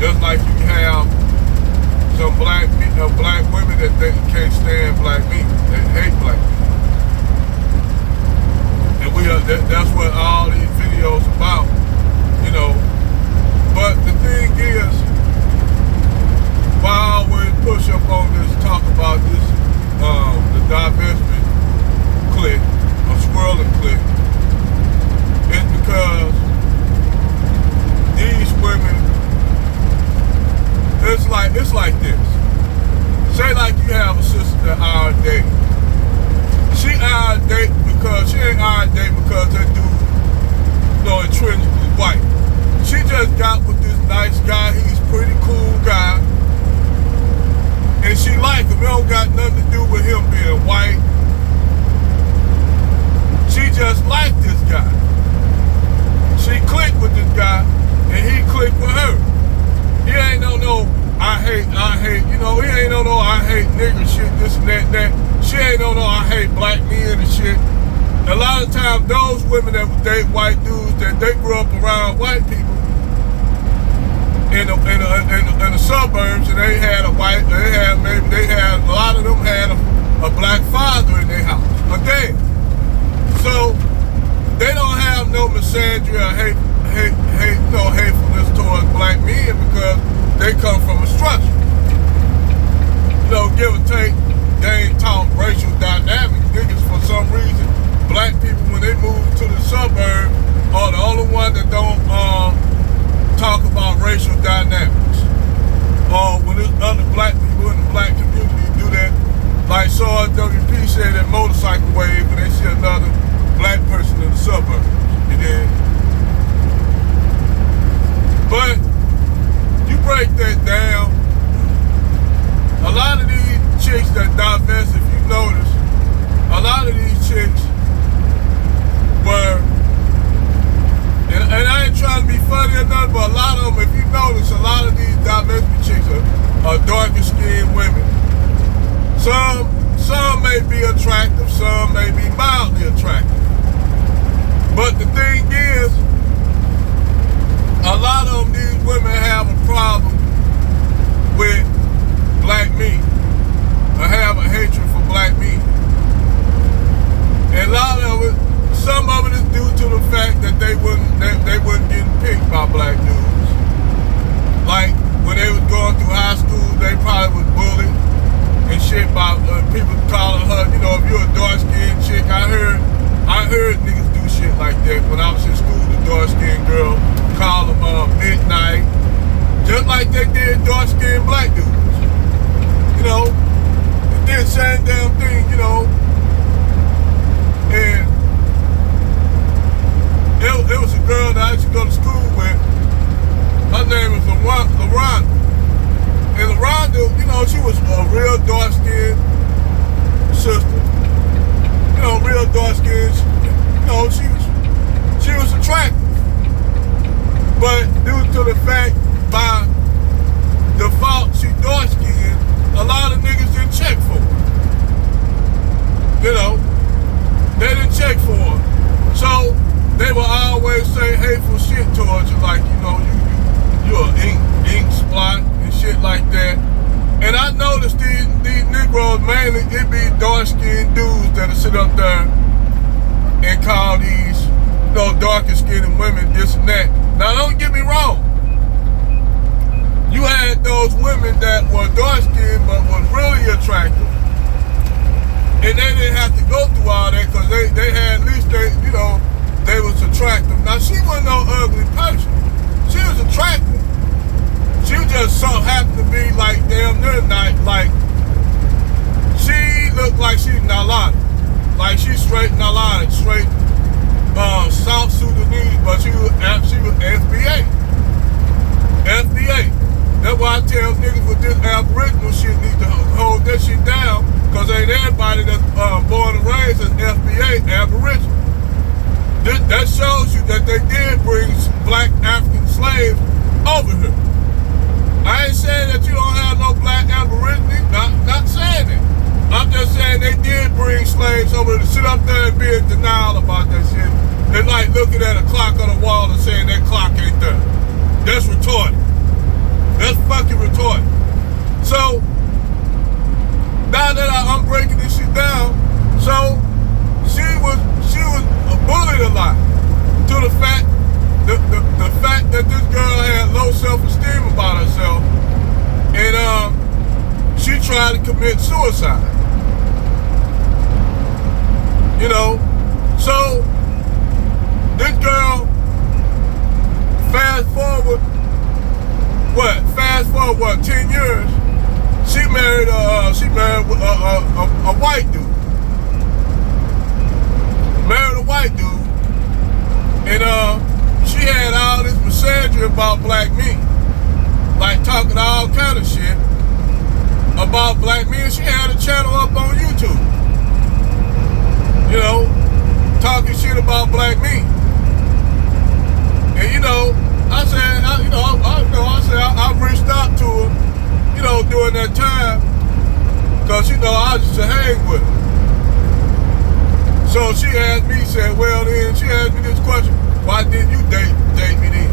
Just like you have some black women that they can't stand black men, they hate black men. And that's what all these videos about, you know. But the thing is, why I always push up on this, talk about this, the divestment clique, or swirling clique, is because these women, it's like this. Say like you have a sister that I date. She I date because she ain't I date because that dude, you know, intrinsically white. She just got with this nice guy. He's a pretty cool guy. And she like him. It don't got nothing to do with him being white. She just like this guy. She clicked with this guy, and he clicked with her. He ain't no I hate, you know, he ain't no I hate nigger shit, this and that. She ain't no I hate black men and shit. A lot of times, those women that date white dudes, that they grew up around white people in the suburbs, and they had a lot of them had a black father in their house, a dad. So they don't have no misandry or hatefulness towards black men because they come from a structure. You know, give or take, they ain't taught racial dynamics. Niggas, for some reason, black people, when they move to the suburbs, are the only ones that don't talk about racial dynamics. Or when there's other black people in the black community do that, like WP said at Motorcycle Wave, when they see another black person in the suburbs. You did. But you break that down, a lot of these chicks that divest, if you notice, a lot of these chicks were, and I ain't trying to be funny or nothing, but a lot of them, if you notice, a lot of these divestment chicks are darker skinned women. Some may be attractive, some may be mildly attractive. But the thing is, a lot of them, these women have a problem with black men, or have a hatred for black men. And a lot of it, some of it is due to the fact that they wasn't getting picked by black dudes. Like when they was going through high school, they probably was bullied and shit by people calling her, you know, if you're a dark-skinned chick. I heard niggas do shit like that when I was in school. The dark-skinned girl call them midnight, just like they did dark-skinned black dudes. You know, they did the same damn thing, you know. And it was a girl that I used to go to school with. Her name was LaRonda. And LaRonda, you know, she was a real dark-skinned sister. You know, real dark-skinned. You know, she was attractive. But due to the fact, by default, she dark-skinned, a lot of niggas didn't check for her. You know, they didn't check for her. So they will always say hateful shit towards you, like, you know, you're an ink spot and shit like that. And I noticed these Negroes, mainly it be dark-skinned dudes that'll sit up there and call these, you know, darker-skinned women this and that. Now, don't get me wrong. You had those women that were dark-skinned but was really attractive. And they didn't have to go through all that because they had, at least you know, they was attractive. Now, she wasn't no ugly person. She was attractive. She just so happened to be like damn near night, like she looked like she's Nalani. Like she's straight Nalani, straight South Sudanese, but she was FBA. FBA. That's why I tell niggas with this Aboriginal shit need to hold that shit down, because ain't everybody that's born and raised as FBA Aboriginal. That shows you that they did bring black African slaves over here. I ain't saying that you don't have no black Aborigines, not saying it. I'm just saying they did bring slaves over to sit up there and be in denial about that shit. They like looking at a clock on the wall and saying that clock ain't there. That's retarded. That's fucking retarded. So, now that I'm breaking this shit down, so she was bullied a lot to the fact that this girl had low self-esteem about herself, and she tried to commit suicide. You know, so this girl, fast forward 10 years, she married a white dude. Married a white dude, and she had all this misandry about black men, like talking all kind of shit about black men. She had a channel up on YouTube, you know, talking shit about black men. And you know, I reached out to her, you know, during that time, cause you know I used to hang with her. So she asked me, she asked me this question: why didn't you date me then?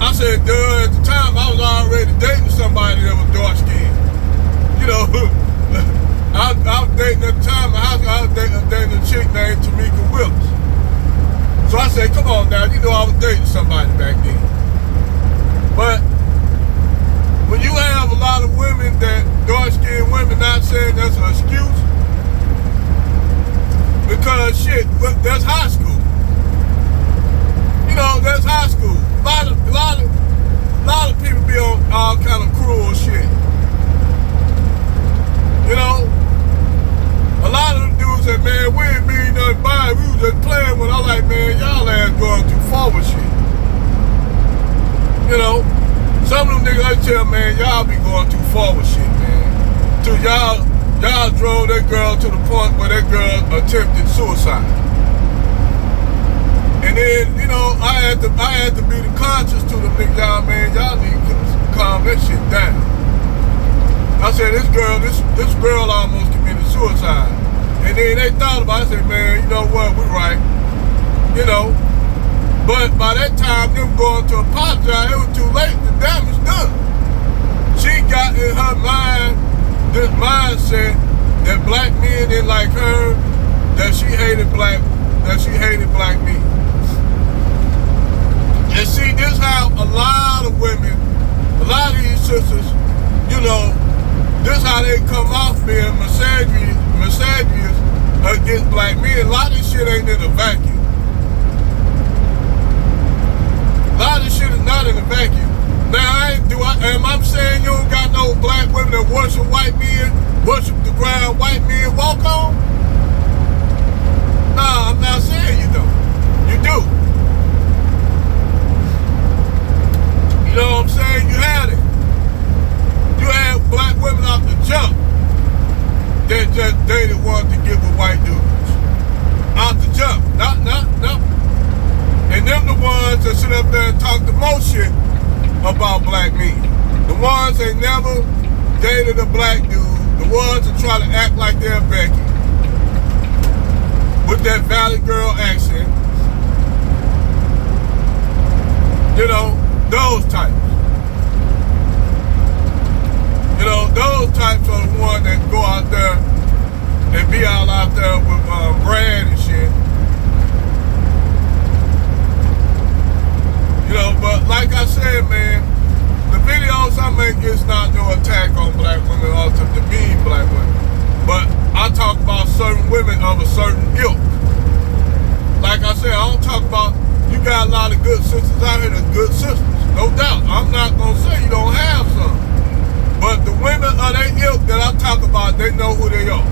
I said, duh, at the time I was already dating somebody that was dark skinned. You know, I was dating at the time. I was dating a chick named Tamika Willis. So I said, come on now, you know I was dating somebody back then. But when you have a lot of women dark-skinned women, not saying that's an excuse, because shit, that's high school. You know, that's high school. A lot of people be on all kind of cruel shit. You know, a lot of them dudes said, man, we ain't being nothing by it. We was just playing with it. I'm like, man, y'all ass going too far with shit. You know, some of them niggas I tell, man, y'all be going too far with shit, man. Till y'all drove that girl to the point where that girl attempted suicide. And then, you know, I had to be the conscience to the niggas, y'all, man, y'all need to calm that shit down. I said, this girl almost committed suicide. And then they thought about it, I said, man, you know what, we right. You know, but by that time, them going to apologize, it was too late, the damage done. She got in her mind, this mindset that black men didn't like her, that she hated black men. And see, this how a lot of women, a lot of these sisters, you know, this how they come off being misandrous against black men. A lot of this shit ain't in a vacuum. A lot of this shit is not in a vacuum. Now, am I saying you don't got no black women that worship white men, worship the ground white men walk on? Nah, I'm not saying you don't. You do. You know what I'm saying? You had it. You had black women off the jump that just dated wanted to get with white dudes. Off the jump. Not. And them the ones that sit up there and talk the most shit about black men. The ones that never dated a black dude. The ones that try to act like they're Becky. With that Valley Girl accent. You know, those types. You know, those types are the ones that go out there and be all out there with Brad and shit. You know, but like I said, man, the videos I make is not no attack on black women or to demean black women. But I talk about certain women of a certain ilk. Like I said, I don't talk about, you got a lot of good sisters out here that's good sisters. No doubt. I'm not going to say you don't have some. But the women of that ilk that I talk about, they know who they are.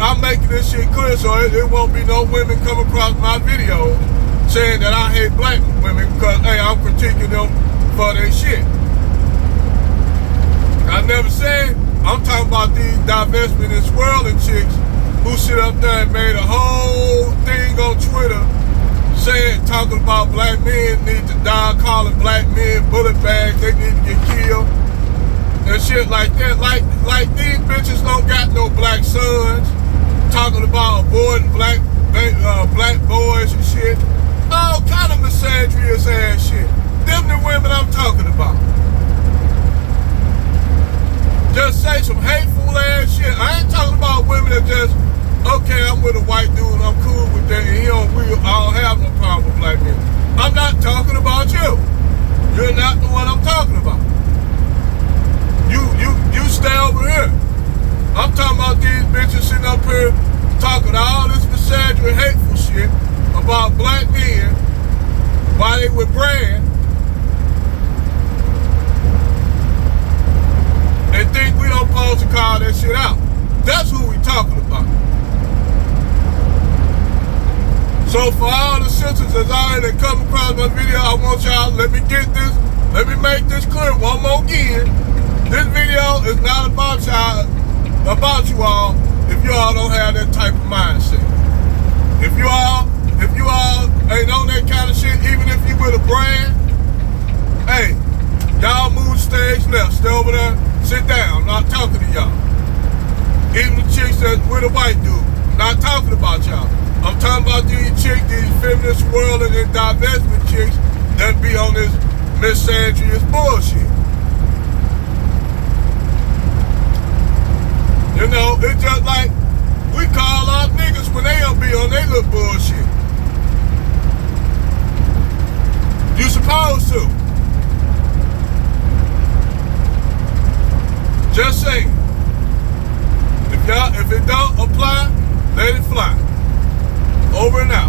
I'm making this shit clear so it won't be no women come across my videos saying that I hate black women because, hey, I'm critiquing them for their shit. I never said, I'm talking about these divestment and swirling chicks who sit up there and made a whole thing on Twitter talking about black men need to die, calling black men bullet bags, they need to get killed, and shit like that. Like these bitches don't got no black sons, talking about aborting black boys and shit. All kind of misandrous ass shit. Them the women I'm talking about. some hateful ass shit. I ain't talking about women that just, okay, I'm with a white dude and I'm cool with that and I don't have no problem with black men. I'm not talking about you. You're not the one I'm talking about. You stay over here. I'm talking about these bitches sitting up here talking all this misandry, hateful shit about black men while they with Brand and think we don't supposed to call that shit out. That's who we talking about. So for all the sisters that's already come across my video, I want y'all, let me make this clear one more again. This video is not about you all if you all don't have that type of mindset. If you all ain't on that kind of shit, even if you with a Brand, hey, y'all move the stage left, stay over there, sit down, I'm not talking to y'all. Even the chicks that's with a white dude, I'm not talking about y'all. I'm talking about these chicks, these feminist world and divestment chicks that be on this misandrous bullshit. You know, it's just like we call our niggas when they don't be on their little bullshit. You supposed to. Just saying. If it don't apply, let it fly. Over and out.